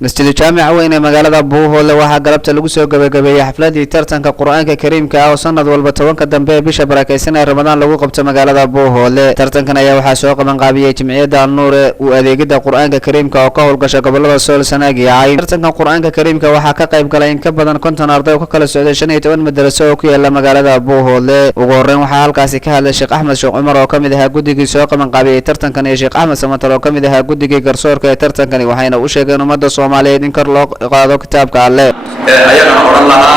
مسجد الجامع وين مقالة أبوه ولا واحد قربت لقوسه قبل حفلة ترتن كقرآن كريم كأو سند والبتوان كدنبه بيش بركة سنة رمضان لقوا قبت مقالة أبوه ولا ترتن كنا يا وحى سوق من قابية جمعية النور وأذي قد قرآن كريم كأو قش قبل الرسول سنة جاي ترتن كقرآن كريم كوحى كقيب كلاين كبدن كنت نرضى وكل السعودية شنو يتون مدرسة وكي إلا مقالة أبوه ولا وقرن وحال كاسك هذا الشيخ أحمد شوق عمر وكم ذا جودي سوق من قابية ترتن كنا يا شيخ أحمد سمت وكم ذا جودي قرصور كترتن كنا وحينا وشيء كانوا مدة صوماليين إنكر لو قادو كتابك عليه أيام أوران لها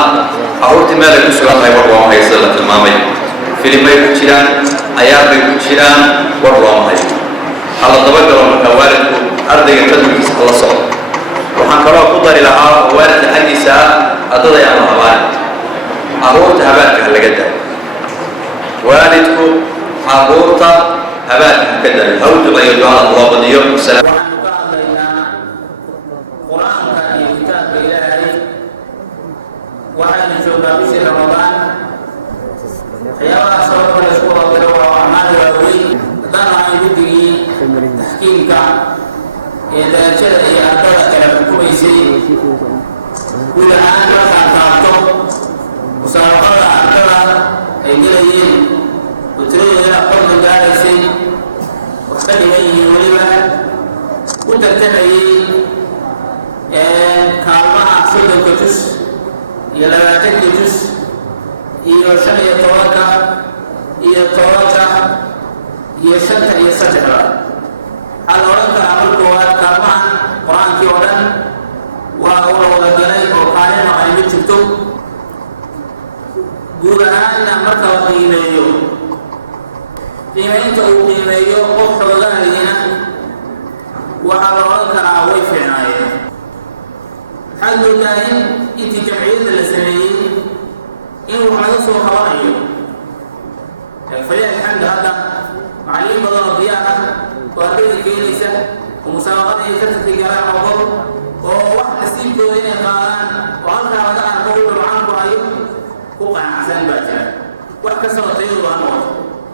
أقول مالك مسؤول عن ورقة هاي سلة المامي فيلم يكتشران أيام يكتشران ورقة هاي على الضبط لو مكوارد أرض ينتظر كيس الله صار وحن كرا قدر لها وارد حديثة أضل يا مهوان أقول هباتك هلا جدا والدكم أقول هباتك كذا هو تبغى يدعى الله بديهم السلام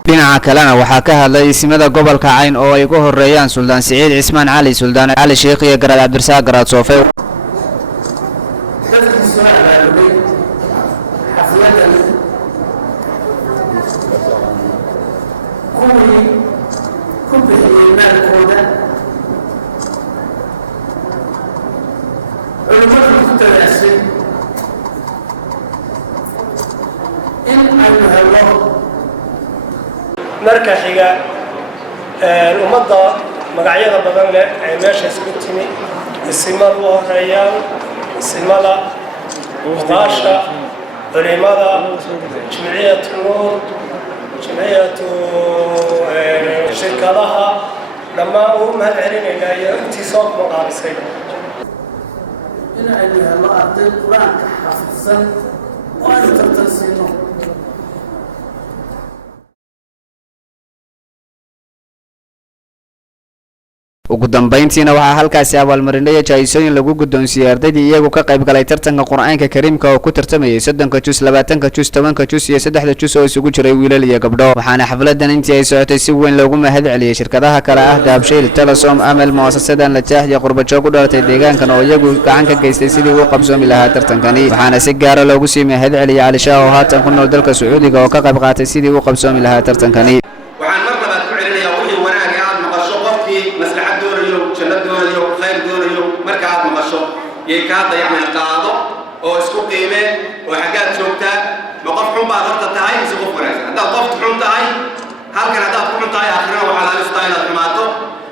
dhinaca kalena waxaa ka hadlay ismada gobolka Cayn oo ay ku horeeyaan Suldaan Saciid Cismaan Cali Suldaan Cali Sheekh iyo Garaad Cabdirasaaq Garaad Soofay marka xiga ummadda magacyada badan leh ay meesha isku timi ismada u horeeyaan ismada muqaasha culimada jamciyatu nuur jamciyatu shirkadaha dhammaan u mahad celinayna iyo intii soo muqaabisay in ay helo arday quraanka xafidsan oo ay tartansiino ugu dambeyntiina waxaa halkaasi abaalmarinaya jaayisooyin lagu guddoonsiiyay ardaydii iyagu ka qayb galay tartanka quraanka kariimka oo ku tartamayay 30 juz 20 juz 10 juz iyo 3 juz oo isugu jiray wiilal iyo gabdho waxaana xafladan intii ay socotay si weyn loogu mahad celiyay shirkadaha kala ah Daabshiil Telesom Amal muassasadan la jaahiya qurbajoog u dhalatay deegaankan oo iyagu gacan ka geystay sidii uu qabsoomi lahaa tartankani waxaana si gaar ah loogu sii mahad celiyay Ali Shah oo haatan ku nool dalka Sacuudiga oo ka qayb qaatay sidii uu qabsoomi lahaa tartankani يكاد يعني قاضو أو اسكو قيمة وحاجات شوكتا موقف حمبا غلطة تاعي مسقف وناسا هذا وقفت حمبا تاعي هل كان هذا حمبا تاعي آخرنا وعلى هالستايل الحماتو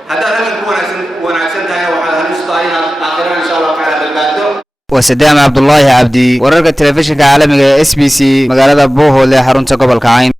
هذا هل نكون وناسا تاعي وعلى هالستايل آخرنا إن شاء الله تعالى بالبادو وسدام عبد الله عبدي ورقة تلفزيون عالمي SBC مقالة بوهو لحرون تقبل كعين